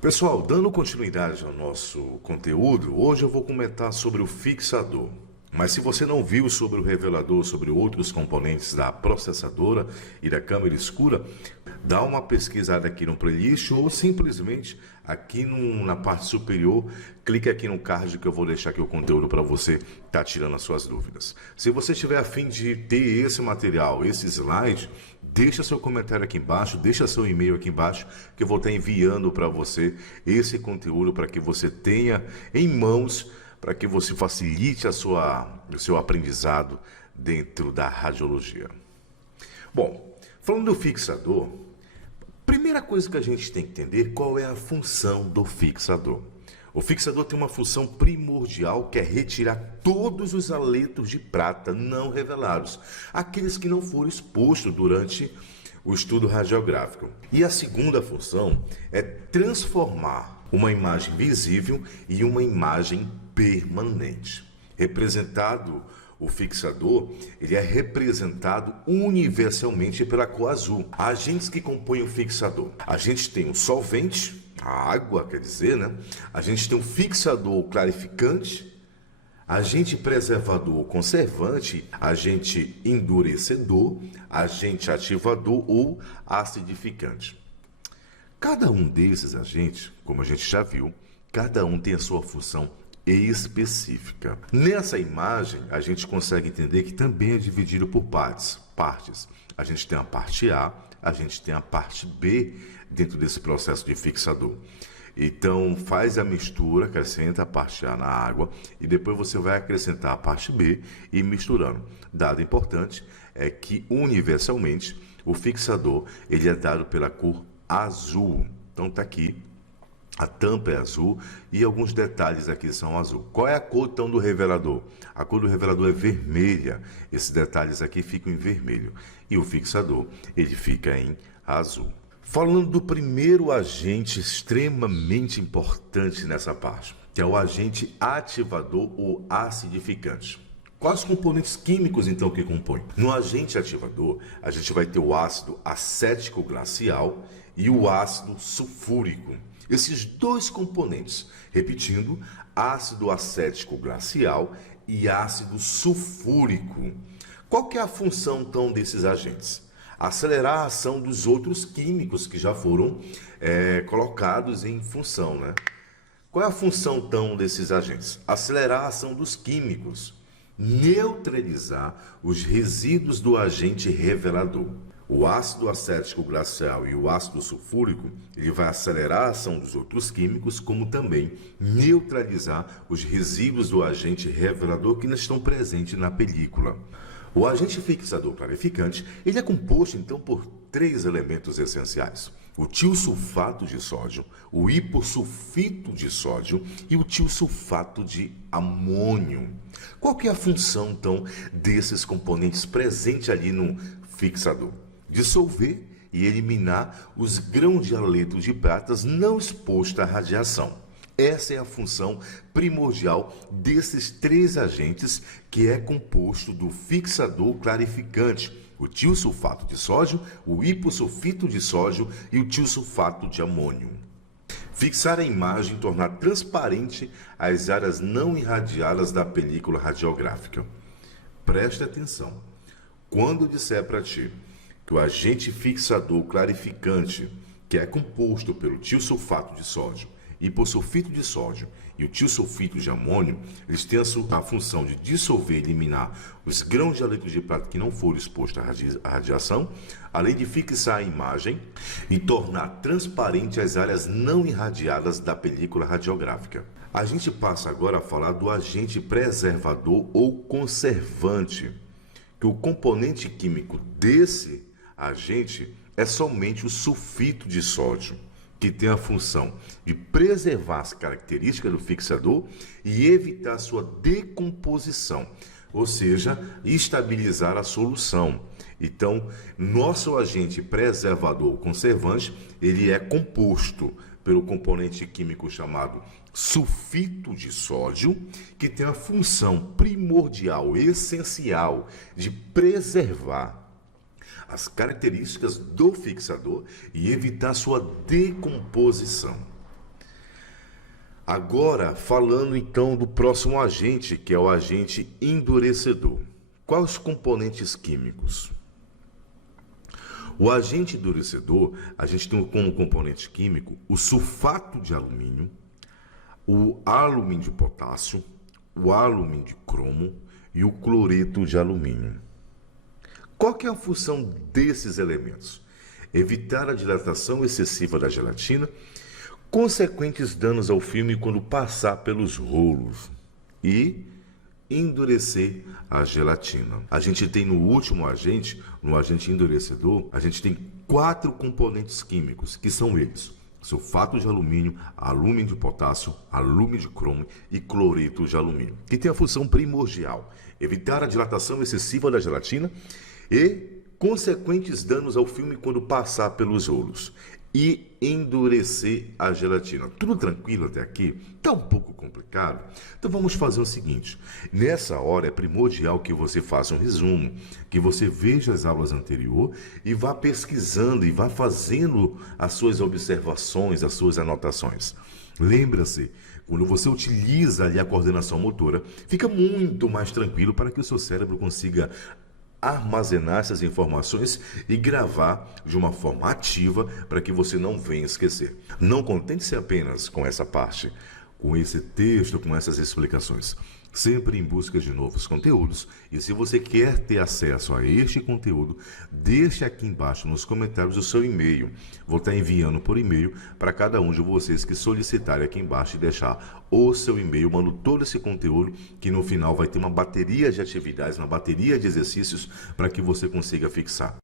Pessoal, dando continuidade ao nosso conteúdo, hoje eu vou comentar sobre o fixador. Mas se você não viu sobre o revelador, sobre outros componentes da processadora e da câmera escura, dá uma pesquisada aqui no playlist ou simplesmente aqui na parte superior, clique aqui no card que eu vou deixar aqui o conteúdo para você estar tirando as suas dúvidas. Se você tiver a fim de ter esse material, esse slide, deixa seu comentário aqui embaixo, deixa seu e-mail aqui embaixo, que eu vou estar enviando para você esse conteúdo para que você tenha em mãos, para que você facilite o seu aprendizado dentro da radiologia. Bom, falando do fixador, primeira coisa que a gente tem que entender qual é a função do fixador. O fixador tem uma função primordial que é retirar todos os haletos de prata não revelados, aqueles que não foram expostos durante o estudo radiográfico. E a segunda função é transformar uma imagem visível em uma imagem permanente. O fixador, ele é representado universalmente pela cor azul. Agentes que compõem o fixador. A gente tem um solvente, a água, quer dizer, né? A gente tem um fixador clarificante, agente preservador ou conservante, agente endurecedor, agente ativador ou acidificante. Cada um desses agentes, como a gente já viu, cada um tem a sua função específica. Nessa imagem, a gente consegue entender que também é dividido por partes. A gente tem a parte a gente tem a parte B dentro desse processo de fixador. Então, faz a mistura, acrescenta a parte A na água e depois você vai acrescentar a parte B e misturando. Dado importante é que, universalmente, o fixador ele é dado pela cor azul. Então, está aqui. A tampa é azul e alguns detalhes aqui são azul. Qual é a cor então do revelador? A cor do revelador é vermelha. Esses detalhes aqui ficam em vermelho. E o fixador, ele fica em azul. Falando do primeiro agente extremamente importante nessa parte, que é o agente ativador ou acidificante. Quais os componentes químicos, então, que compõem? No agente ativador, a gente vai ter o ácido acético glacial e o ácido sulfúrico. Esses dois componentes, repetindo, ácido acético glacial e ácido sulfúrico. Qual que é a função, então, desses agentes? Acelerar a ação dos outros químicos que já foram colocados em função, né? Qual é a função, então, desses agentes? Acelerar a ação dos químicos, neutralizar os resíduos do agente revelador. O ácido acético glacial e o ácido sulfúrico, ele vai acelerar a ação dos outros químicos, como também neutralizar os resíduos do agente revelador que não estão presentes na película. O agente fixador clarificante, ele é composto então por três elementos essenciais: o tiosulfato de sódio, o hipossulfito de sódio e o tiosulfato de amônio. Qual que é a função então desses componentes presentes ali no fixador? Dissolver e eliminar os grãos de haleto de pratas não expostos à radiação. Essa é a função primordial desses três agentes, que é composto do fixador clarificante, o tiosulfato de sódio, o hipossulfito de sódio e o tiosulfato de amônio. Fixar a imagem e tornar transparente as áreas não irradiadas da película radiográfica. Preste atenção. Quando eu disser para ti que o agente fixador clarificante, que é composto pelo tiosulfato de sódio, hipossulfito de sódio e o tiosulfito de amônio, eles têm a função de dissolver e eliminar os grãos de haleto de prata que não foram expostos à radiação, além de fixar a imagem e tornar transparente as áreas não irradiadas da película radiográfica. A gente passa agora a falar do agente preservador ou conservante, que o componente químico desse agente é somente o sulfito de sódio, que tem a função de preservar as características do fixador e evitar sua decomposição, ou seja, estabilizar a solução. Então, nosso agente preservador conservante, ele é composto pelo componente químico chamado sulfito de sódio, que tem a função primordial, essencial, de preservar as características do fixador e evitar sua decomposição. Agora, falando então do próximo agente, que é o agente endurecedor. Quais os componentes químicos? O agente endurecedor, a gente tem como componente químico o sulfato de alumínio, o alumínio de potássio, o alumínio de cromo e o cloreto de alumínio. Qual que é a função desses elementos? Evitar a dilatação excessiva da gelatina, consequentes danos ao filme quando passar pelos rolos e endurecer a gelatina. A gente tem no último agente, no agente endurecedor, a gente tem 4 componentes químicos, que são eles: sulfato de alumínio, alumínio de potássio, alumínio de cromo e cloreto de alumínio, que tem a função primordial: evitar a dilatação excessiva da gelatina e consequentes danos ao filme quando passar pelos rolos e endurecer a gelatina. Tudo tranquilo até aqui? Tá um pouco complicado? Então vamos fazer o seguinte: nessa hora é primordial que você faça um resumo, que você veja as aulas anteriores e vá pesquisando e vá fazendo as suas observações, as suas anotações. Lembra-se, quando você utiliza ali a coordenação motora, fica muito mais tranquilo para que o seu cérebro consiga armazenar essas informações e gravar de uma forma ativa para que você não venha esquecer. Não contente-se apenas com essa parte, com esse texto, com essas explicações. Sempre em busca de novos conteúdos. E se você quer ter acesso a este conteúdo, deixe aqui embaixo nos comentários o seu e-mail. Vou estar enviando por e-mail para cada um de vocês que solicitarem aqui embaixo e deixar o seu e-mail. Mando todo esse conteúdo que no final vai ter uma bateria de atividades, uma bateria de exercícios para que você consiga fixar.